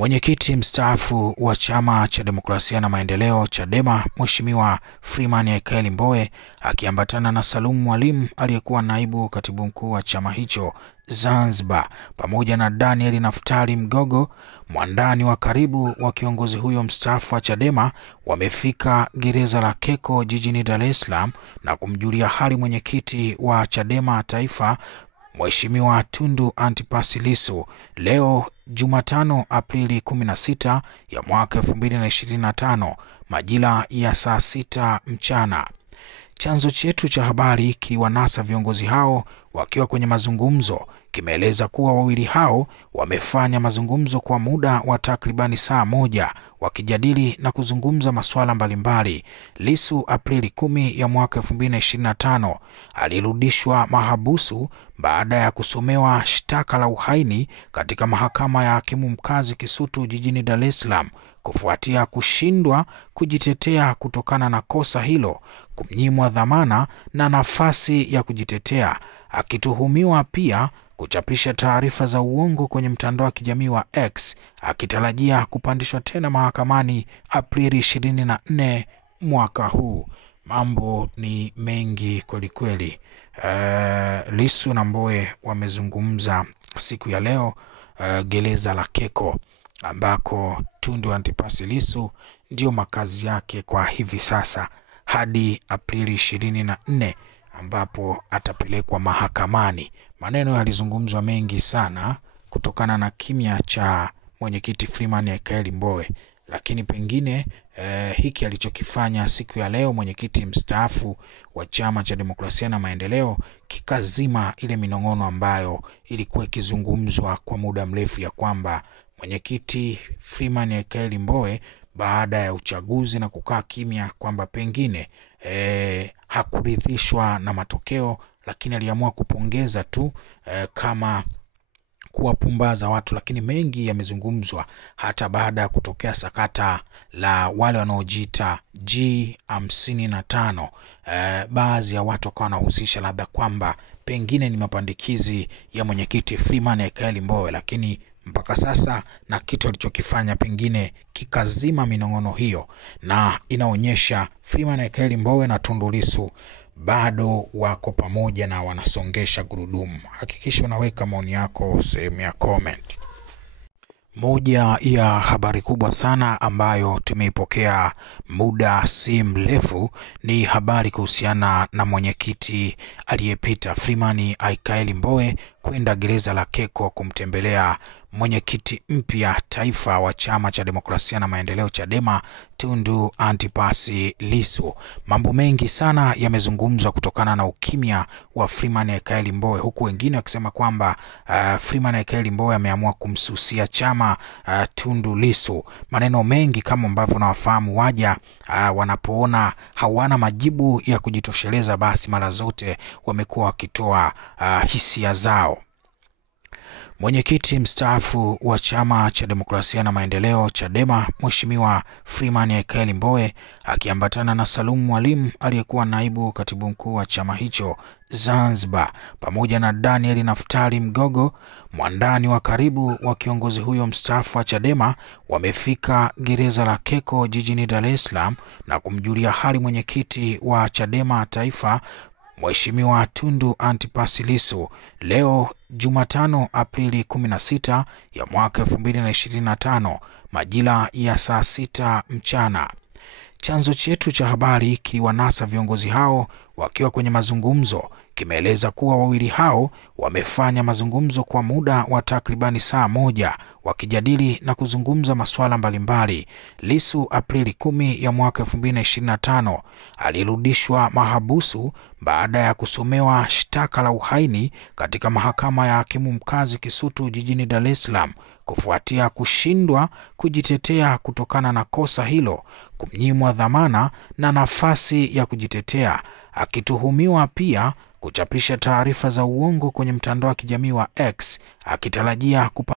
Mwenyekiti mstaafu wa Chama cha Demokrasia na Maendeleo Chadema, Mheshimiwa Freeman Aikaeli Mbowe akiambatana na Salum Mwalimu aliyekuwa naibu katibu mkuu wa chama hicho Zanzibar, pamoja na Daniel Naftali Mgogo, mwandani wa karibu wa kiongozi huyo mstaafu wa Chadema, wamefika gereza la Keko jijini Dar es Salaam na kumjulia hali mwenyekiti wa Chadema Taifa Mheshimiwa Tundu Antipas Lissu leo Jumatano Aprili 16 ya mwaka 2025 majira ya saa 6 mchana. Chanzo chetu cha habari kiliwanasa viongozi hao wakiwa kwenye mazungumzo kimeeleza kuwa wawili hao wamefanya mazungumzo kwa muda wa takribani saa moja wakijadili na kuzungumza masuala mbalimbali. Lissu Aprili 10 ya mwaka 2025 alirudishwa mahabusu baada ya kusomewa shtaka la uhaini katika mahakama ya hakimu mkazi Kisutu jijini Dar es Salaam kufuatia kushindwa kujitetea kutokana na kosa hilo, kumnyimwa dhamana na nafasi ya kujitetea, akituhumiwa pia kuchapisha taarifa za uongo kwenye mtandao wa kijamii wa X, akitarajia kupandishwa tena mahakamani Aprili 24 mwaka huu. Mambo ni mengi kweli kweli. Lissu na Mbowe wamezungumza siku ya leo gereza la Keko ambako Tundu Antipas Lissu ndio makazi yake kwa hivi sasa hadi Aprili 24 ambapo atapelekwa mahakamani. Maneno yalizungumzwa mengi sana kutokana na kimya cha mwenyekiti Freeman Aikaeli Mbowe, lakini pengine hiki alichokifanya siku ya leo mwenyekiti mstaafu wa Chama cha Demokrasia na Maendeleo kikazima ile minong'ono ambayo ilikuwa ikizungumzwa kwa muda mrefu ya kwamba mwenyekiti Freeman Aikaeli Mbowe baada ya uchaguzi na kukaa kimya kwamba pengine hakuridhishwa na matokeo, lakini aliamua kupongeza tu kama kuwapumbaza watu. Lakini mengi yamezungumzwa hata baada ya kutokea sakata la wale wanaojiita G55. Baadhi ya watu wakawa wanahusisha labda kwamba pengine ni mapandikizi ya mwenyekiti Freeman Aikaeli Mbowe, lakini mpaka sasa na kitu alichokifanya pengine kikazima minong'ono hiyo, na inaonyesha Freeman Aikaeli Mbowe na Tundu Lissu bado wako pamoja na wanasongesha gurudumu. Hakikisha unaweka maoni yako sehemu ya comment. Moja ya habari kubwa sana ambayo tumeipokea muda si mrefu ni habari kuhusiana na mwenyekiti aliyepita Freeman Aikaeli Mbowe kwenda gereza la Keko kumtembelea mwenyekiti mpya taifa wa Chama cha Demokrasia na Maendeleo Chadema Tundu Antipas Lissu. Mambo mengi sana yamezungumzwa kutokana na ukimya wa Freeman Aikaeli Mbowe, huku wengine wakisema kwamba Freeman Aikaeli Mbowe ameamua kumsusia chama Tundu Lissu. Maneno mengi kama ambavyo nawafahamu waja wanapoona hawana majibu ya kujitosheleza, basi mara zote wamekuwa wakitoa hisia zao. Mwenyekiti mstaafu wa Chama cha Demokrasia na Maendeleo Chadema, Mheshimiwa Freeman Aikaeli Mbowe akiambatana na Salum Mwalimu aliyekuwa naibu katibu mkuu wa chama hicho Zanzibar, pamoja na Daniel Naftali Mgogo, mwandani wa karibu wa kiongozi huyo mstaafu wa Chadema, wamefika gereza la Keko jijini Dar es Salaam na kumjulia hali mwenyekiti wa Chadema Taifa Mheshimiwa Tundu Antipas Lissu leo Jumatano Aprili 16 ya mwaka 2025 majira ya saa 6 mchana. Chanzo chetu cha habari kiliwanasa viongozi hao wakiwa kwenye mazungumzo kimeeleza kuwa wawili hao wamefanya mazungumzo kwa muda wa takribani saa moja wakijadili na kuzungumza masuala mbalimbali. Lissu Aprili 10 ya mwaka 2025 alirudishwa mahabusu baada ya kusomewa shtaka la uhaini katika mahakama ya hakimu mkazi Kisutu jijini Dar es Salaam kufuatia kushindwa kujitetea kutokana na kosa hilo, kumnyimwa dhamana na nafasi ya kujitetea, akituhumiwa pia kuchapisha taarifa za uongo kwenye mtandao wa kijamii wa X, akitarajia